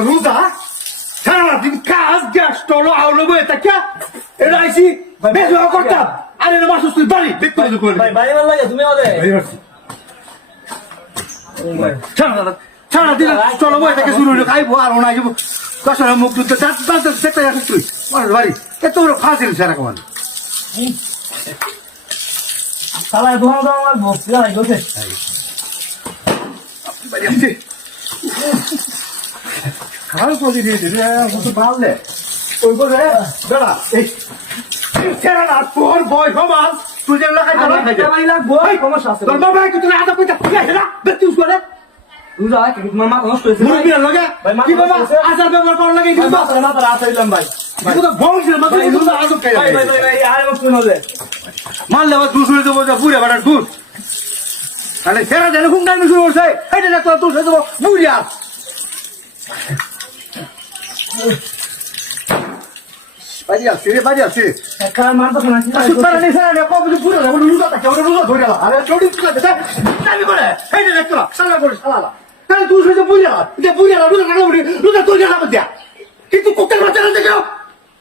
রোজা সারাদিন কাজ গ্যাস টলো আউলো বয়ে থাকে এটা আইসি বেশ করতাম আরে না মাসুস তুই বাড়ি দেখতে ভাই ভাই ভালো লাগে তুমি ওরে সারাদিন চলো বয়ে থাকে শুরু খাইবো আর ওনাই যাবো কষার মুখ দুধ দেখতে আসিস তুই বাড়ি এত বড় ফাঁসিল সারা কমান সালা দোয়া দাও আর বস যাই গেছে বাড়ি আসছে খাল পদি দিয়ে দিলে তো পারলে ওই করে দাঁড়া এই ছেড়া না তোর বই সমান তুই যে লাগাই দাঁড়া ভাই লাগবো সমস্যা আছে তোর বাবা কি তুই আদা পয়সা খুলে হেরা বেতুস করে রোজা কি মামা নষ্ট হয়েছে মুরগি লাগে কি বাবা আচার ব্যবহার করার লাগে দিবা মাথা রাত হইলাম ভাই তুই তো বংশের মতো রোজা আজব খাই ভাই ভাই ভাই আর বস শুনো যে মারলে আবার দুশো দেবো যা বুড়ে বাড়ার দুধ তাহলে সেরা জানে ঘুম টাইমে শুরু করছে এটা দেখো দুশো দেবো বুড়িয়া বাজি আসছে রে বাজি আসছে কার মারতো না কি সুতরাং নেই সেরা নেই কবে বুড়ে যাবো লুজা থাকে ওরা লুজা ধরে গেল আরে চড়ি তুলে দে টাইম করে এটা দেখো সালা করে সালা তাহলে দুশো যে বুড়িয়া যে বুড়িয়া লুজা টাকা বুড়ি লুজা তোর জানা মধ্যে কিন্তু কুকুর বাচ্চা না দেখো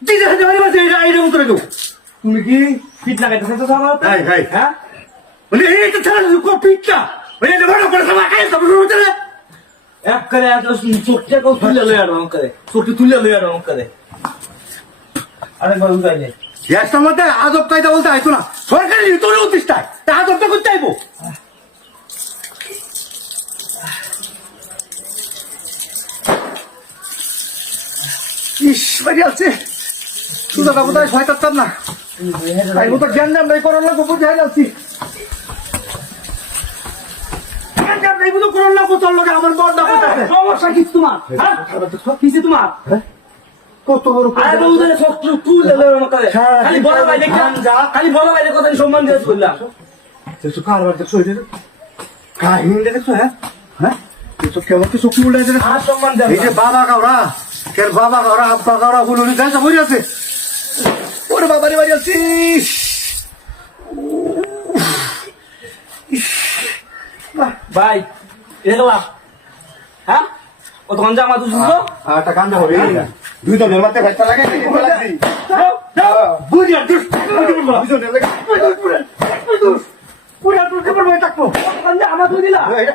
দিদে হাতে বাড়ি বাসে এটা এইরকম করে দেবো তুমি কি ফিট লাগাইতেছ তো আমার হাই হাই হ্যাঁ বলে এই তো ছাড়া কপিটা বলে এটা বড় করে সবাই খাই সব শুরু হতে এক করে এত চোখটা কেউ তুলে লই আর করে চোখটা তুলে লই আর করে আরেকবার উঠাইলে গ্যাসটার মধ্যে আজব কায়দা বলতে আইতো না সরকারি তোর উদ্দিষ্টায় তা আজবটা করতে আইবো ইস বাড়ি আছে সুদা কাপড় তাই ভয় থাকতাম না তাই মতো জ্ঞান জান নাই করার লাগবো বুঝে যাচ্ছি জ্ঞান জান নাই বুঝো করার লাগবো তোর লোকে আমার বড় ডাকতে সমস্যা কি তোমার হ্যাঁ কিছু তোমার কত বড় আরে তো উদরে সব তুলে লই আর করে খালি বড় ভাই দেখলাম খালি বড় ভাই কথা সম্মান দিয়ে করলাম তো কারবার দেখছো এটা কাহিনী দেখছো হ্যাঁ হ্যাঁ তো কেমন কি চোখ উল্টে আছে আর সম্মান দেন এই যে বাবা কাওরা কের বাবা কাওরা আব্বা কাওরা বলুন গাইছা বই আছে ওরে বাবা রে বাড়ি আছিস ভাই এগুলা হ্যাঁ ও তখন জামা তুই শুনছো আটা কান্দা হবে দুই তো মেমাতে খাইতে লাগে বুঝিয়া দুস বুঝিয়া লাগে পুরা তুই কেমন বই থাকবো জামা তুই দিলা এটা